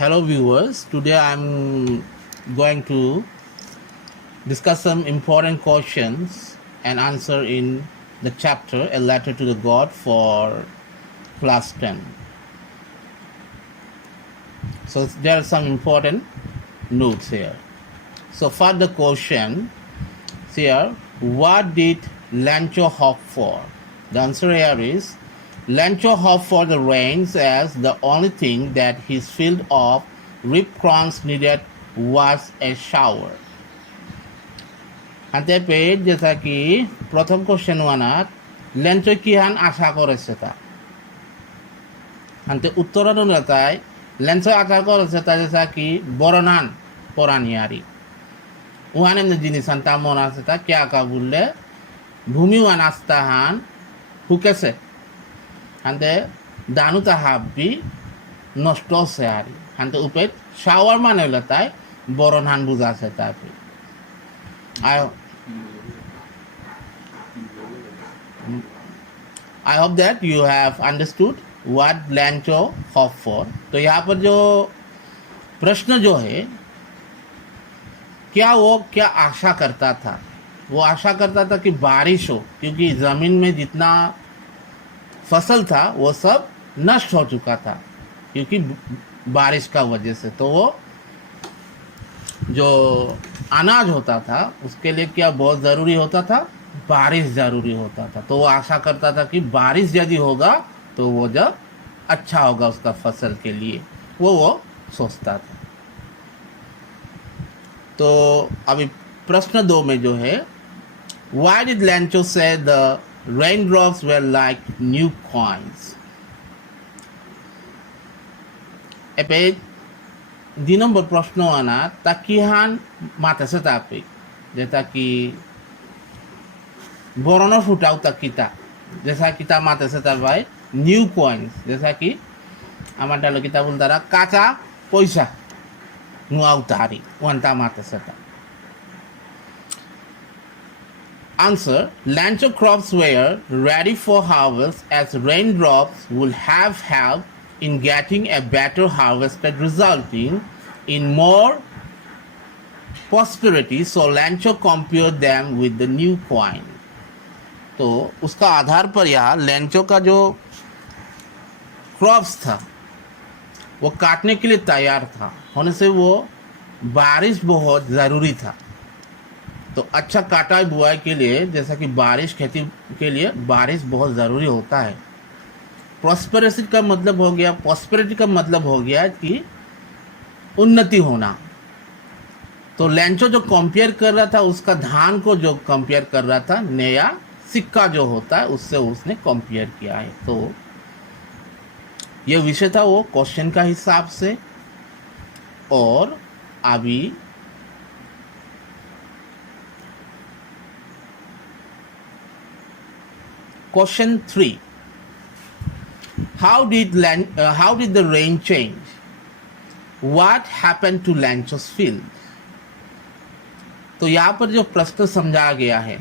Hello viewers, today I'm going to discuss some important questions and answer in the chapter A Letter to the God for class 10. So there are some important notes here. So for the question here, what did Lancho hope for? The answer here is Lancho hoped for the rains as the only thing that his field of ripe corns needed was a shower. হাতে page যেটা কি প্রথম question ওয়ানাত lens কিহান আশা করেছে তা হাতে উত্তরণ তাই lens আশা করেছে তা যেটা কি বরনান পরানিয়ারি ওহান এমনি জিনিস তা মনে আছে তা কে আঁকা বললে ভূমি ওয়ান আস্তাহান হুকেছে হাতে দানুতা হাবি নষ্ট হচ্ছে আরি হাতে উপে শাওয়ার মানে হইলে তাই বরনান বুঝাছে তাই I hope that you have understood what Lancho hoped for. तो यहाँ पर जो प्रश्न जो है क्या आशा करता था, वो आशा करता था कि बारिश हो, क्योंकि ज़मीन में जितना फसल था वो सब नष्ट हो चुका था क्योंकि बारिश का वजह से। तो वो जो अनाज होता था उसके लिए क्या बहुत ज़रूरी होता था, बारिश ज़रूरी होता था। तो वो आशा करता था कि बारिश यदि होगा तो वो जब अच्छा होगा उसका फसल के लिए, वो सोचता था। तो अभी प्रश्न 2 में जो है Why did Lancho say the raindrops were like new coins? এপে 2 নম্বর প্রশ্ন আনা তা কিহান মাতেছে তাপে যেটা কি বরণ ফুটাও তা কিতা जैसा किता माते से तब भाई न्यू कॉइन्स जैसा कि हमारे डालो किता बोलता रहा काचा पैसा नुआ उतारी वंता माते से तब Answer Lancho crops were ready for harvest as raindrops will have helped in getting a better harvested resulting in more prosperity, so Lancho compared them with the new coin. तो उसका आधार पर यहाँ लेंचो का जो क्रॉप्स था वो काटने के लिए तैयार था, होने से वो बारिश बहुत ज़रूरी था। तो अच्छा काटाई बुआई के लिए जैसा कि बारिश खेती के लिए बारिश बहुत ज़रूरी होता है। प्रॉस्पेरिटी का मतलब हो गया कि उन्नति होना। तो लेंचो जो कंपेयर कर रहा था उसका धान को जो कंपेयर कर रहा था नया सिक्का जो होता है उससे उसने कंपेयर किया है। तो ये विषय था वो क्वेश्चन का हिसाब से। और अभी question 3 How did the rain change? What happened to Lancho's field? तो यहाँ पर जो प्रश्न समझा गया है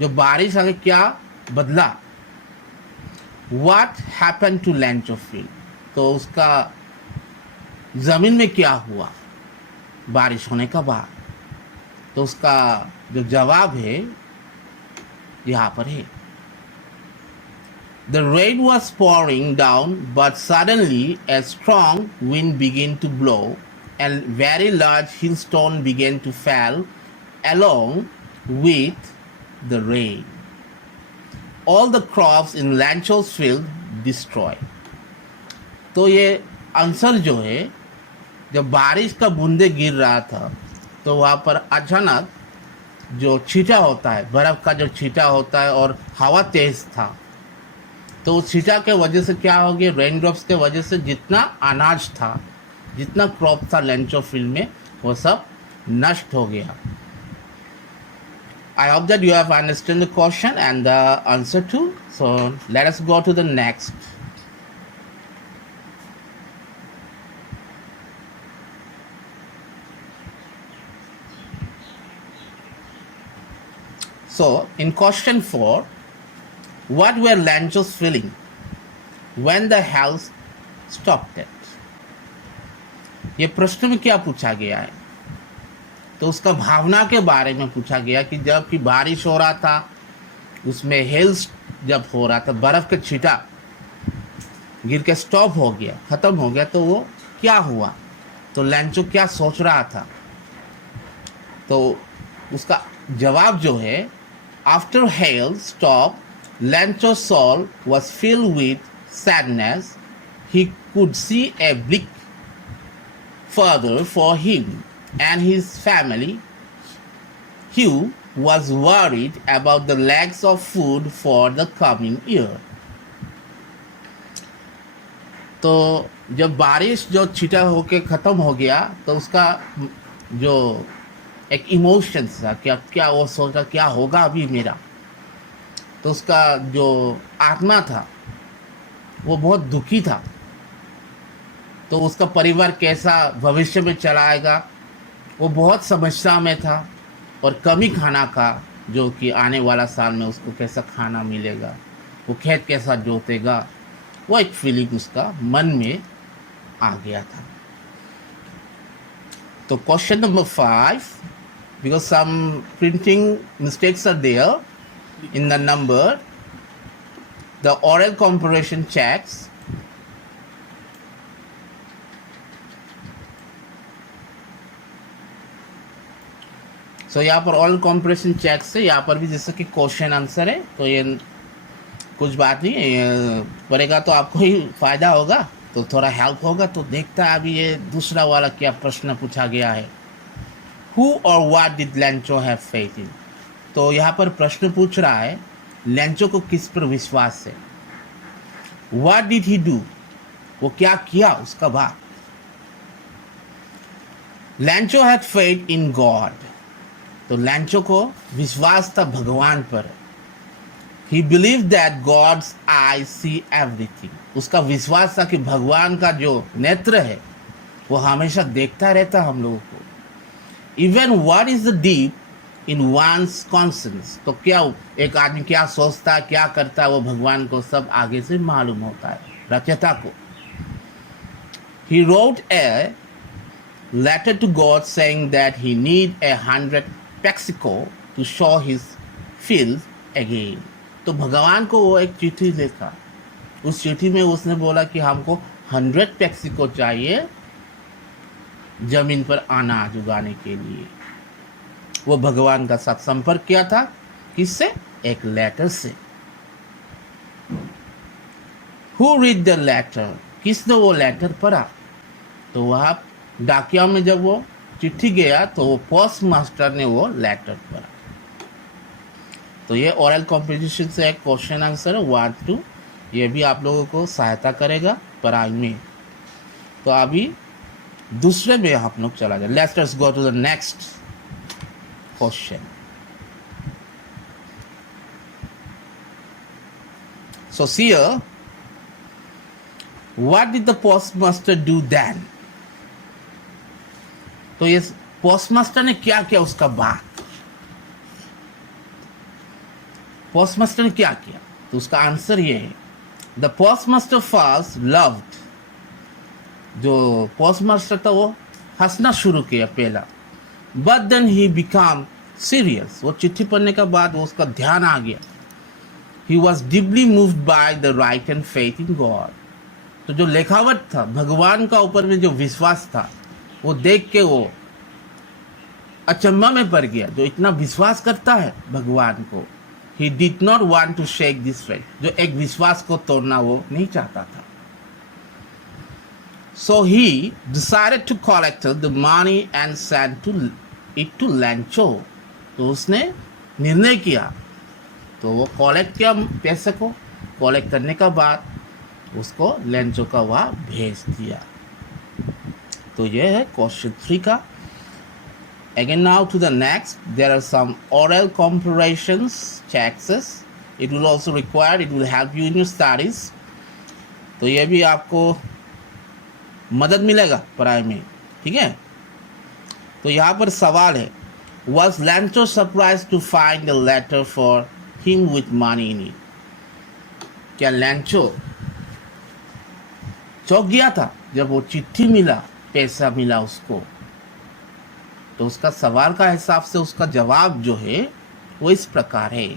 जो बारिश आगे क्या बदला, What happened to Lancho field? तो उसका जमीन में क्या हुआ बारिश होने का बाद। तो उसका जो जवाब है यहाँ पर है The rain was pouring down, but suddenly a strong wind began to blow, and very large hailstones began to fall along with the rain. All the crops in Lancho's field destroyed. तो ये answer जो है जब बारिश का बूंदे गिर रहा था तो वहाँ पर अचानक जो छींटा होता है, बर्फ़ का जो छींटा होता है और हवा तेज़ था, तो उस छींटा के वजह से क्या हो गया, रेन ड्रॉप्स के वजह से जितना अनाज था, जितना क्रॉप था लेंचो फील्ड में वो सब नष्ट हो गया। I hope that you have understood the question and the answer too. So let us go to the next. So in question 4, what were Lancho's feeling when the house stopped it? ये प्रश्न में क्या पूछा गया है? तो उसका भावना के बारे में पूछा गया कि जब कि बारिश हो रहा था, उसमें हेल्स जब हो रहा था, बर्फ के छींटा गिर के स्टॉप हो गया, खत्म हो गया, तो वो क्या हुआ? तो लैंचो क्या सोच रहा था? तो उसका जवाब जो है, after hailstorm Lencho soul was filled with sadness, he could see a bleak further for him and his family. Hugh was worried about the lack of food for the coming year. तो जब बारिश जो छिटा होके ख़त्म हो गया, तो उसका जो एक इमोशंस था, क्या क्या वो सोच रहा क्या होगा अभी मेरा, तो उसका जो आत्मा था वो बहुत दुखी था। तो उसका परिवार कैसा भविष्य में चलाएगा, वो बहुत समस्या में था, और कमी खाना का, जो कि आने वाला साल में उसको कैसा खाना मिलेगा, वो खेत कैसा जोतेगा, वो एक फीलिंग उसका मन में आ गया था। तो question number 5, because some printing mistakes are there in the number, the oral comparison checks. So यहाँ पर ऑल कॉम्प्रेशन चेक से यहाँ पर भी जैसे कि क्वेश्चन आंसर है, तो ये कुछ बात नहीं है, पढ़ेगा तो आपको ही फायदा होगा, तो थोड़ा हेल्प होगा। तो देखता है अभी ये दूसरा वाला क्या प्रश्न पूछा गया है, हु और what did लैंचो have faith in. तो यहाँ पर प्रश्न पूछ रहा है लैंचो को किस पर विश्वास है। व्हाट डिड ही डू, वो क्या किया उसका भाग। Lencho had faith in God, तो लैंचो को विश्वास था भगवान पर। He believe that God's eye see everything, उसका विश्वास था कि भगवान का जो नेत्र है वो हमेशा देखता रहता हम लोगों को। Even what is the deep in one's conscious, तो क्या एक आदमी क्या सोचता है, क्या करता है, वो भगवान को सब आगे से मालूम होता है, रचयिता को। He wrote a letter to God saying that he need 100 Mexico to show his field again. तो भगवान को वो एक चिट्ठी लिखा, उस चिट्ठी में उसने बोला कि हमको 100 पेक्सिको चाहिए जमीन पर अनाज उगाने के लिए। वो भगवान का साथ संपर्क किया था, किससे? एक लेटर से। Who read the letter, किसने वो लेटर पढ़ा? तो वह डाकिया में जब वो चिट्ठी गया तो वो पोस्ट मास्टर ने वो लेटर पढ़ा। तो ये ओरल कॉम्पिटिशन से एक क्वेश्चन आंसर है 1 2, ये भी आप लोगों को सहायता करेगा पढ़ाई में। तो अभी दूसरे में हम लोग चला जाए। Let's go to the next question. So see here, what did the postmaster do then. तो ये पोस्टमास्टर ने क्या किया उसका बाद, पोस्टमास्टर ने क्या किया? तो उसका आंसर ये है, द पोस्टमास्टर फर्स्ट लव्ड, जो पोस्टमास्टर था वो हंसना शुरू किया पहला, but then he become serious, वो चिट्ठी पढ़ने के बाद वो उसका ध्यान आ गया। He was deeply moved by the right and faith in God, तो जो लेखावट था भगवान का ऊपर में जो विश्वास था, वो देख के वो अचंभा में पड़ गया। जो इतना विश्वास करता है भगवान को, he did not want to shake this faith, जो एक विश्वास को तोड़ना वो नहीं चाहता था। So he decided to collect the money and send it to Lencho, तो उसने निर्णय किया, तो वो कलेक्ट किया पैसे को, कलेक्ट करने का बाद उसको लैंचो का वहाँ भेज दिया। तो ये है क्वेश्चन 3 का। Again now to the next, there are some oral comparisons checks. It will also require, it will help you in your studies. तो ये भी आपको मदद मिलेगा पढ़ाई में, ठीक है। तो यहाँ पर सवाल है, Was Lancho surprised to find a letter for him with money in it? क्या लैंचो चौंक गया था जब वो चिट्ठी मिला पैसा मिला उसको। तो उसका सवाल का हिसाब से उसका जवाब जो है वो इस प्रकार है।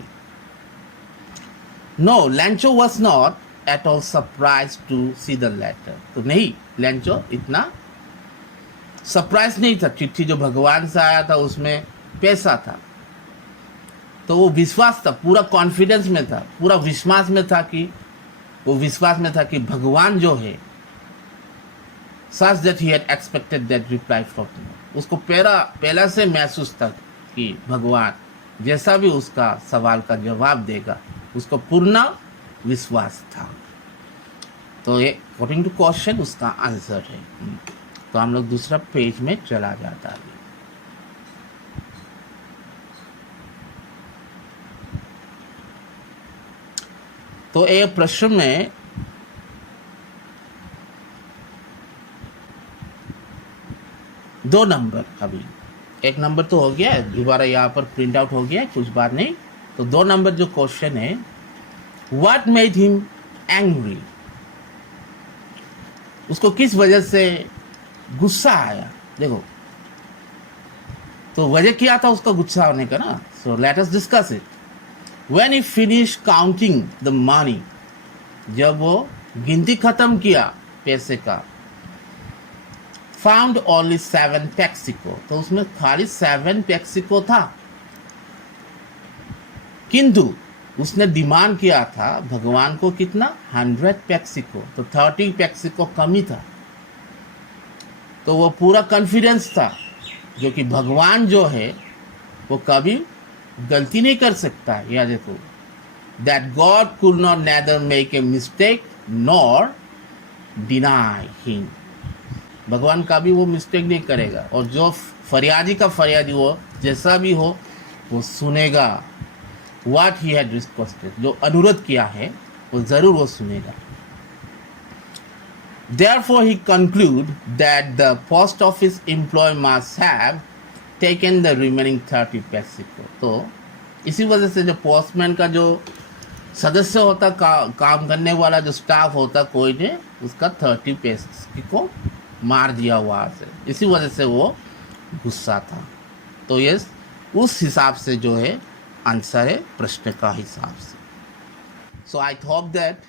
No, Lencho was not at all surprise to see the letter. तो नहीं, लैंचो इतना सरप्राइज नहीं था। चिट्ठी जो भगवान से आया था उसमें पैसा था, तो वो विश्वास था, पूरा कॉन्फिडेंस में था, पूरा विश्वास में था कि भगवान जो है, such that he had expected that reply from him. उसको पहला से महसूस था कि भगवान जैसा भी उसका सवाल का जवाब देगा, उसको पूर्ण विश्वास था। तो ये अकॉर्डिंग टू क्वेश्चन उसका आंसर है। तो हम लोग दूसरा पेज में चला जाता है। तो ये प्रश्न में दो नंबर, अभी एक नंबर तो हो गया है, दोबारा यहाँ पर प्रिंट आउट हो गया है, कुछ बात नहीं। तो दो नंबर जो क्वेश्चन है, व्हाट मेड हिम एंग्री, उसको किस वजह से गुस्सा आया। देखो, तो वजह क्या था उसका गुस्सा होने का ना। So let us discuss it. When he finish counting the money, जब वो गिनती खत्म किया पैसे का, फाउंड ओनली 7 पेक्सिको, तो उसमें खाली 7 पेक्सिको था। किंतु उसने डिमांड किया था भगवान को कितना, 100 पेक्सिको, तो 30 पेक्सिको कमी था। तो वो पूरा कॉन्फिडेंस था जो कि भगवान जो है वो कभी गलती नहीं कर सकता। या देखो, that God could not neither make a mistake nor deny him, भगवान का भी वो मिस्टेक नहीं करेगा, और जो फरियादी का फरियादी हो जैसा भी हो वो सुनेगा। व्हाट ही हैड रिक्वेस्टेड, जो अनुरोध किया है वो जरूर वो सुनेगा। Therefore he conclude that the post office employee must have taken the remaining 30 पेक्सिको। तो इसी वजह से जो पोस्टमैन का जो सदस्य होता, काम करने वाला जो स्टाफ होता, कोई ने उसका 30 पेक्सिको मार दिया वहाँ से, इसी वजह से वो गुस्सा था। तो ये उस हिसाब से जो है आंसर है प्रश्न का हिसाब से। So I hope that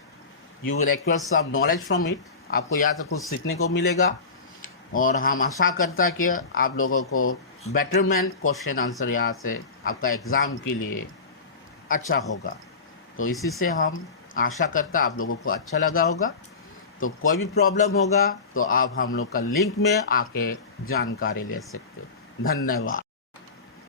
you will acquire some knowledge from it, आपको यहाँ से कुछ सीखने को मिलेगा, और हम आशा करता है कि आप लोगों को बेटरमेंट क्वेश्चन आंसर यहाँ से आपका एग्ज़ाम के लिए अच्छा होगा। तो इसी से हम आशा करता आप लोगों को अच्छा लगा होगा। तो कोई भी प्रॉब्लम होगा तो आप हम लोग का लिंक में आके जानकारी ले सकते हो। धन्यवाद।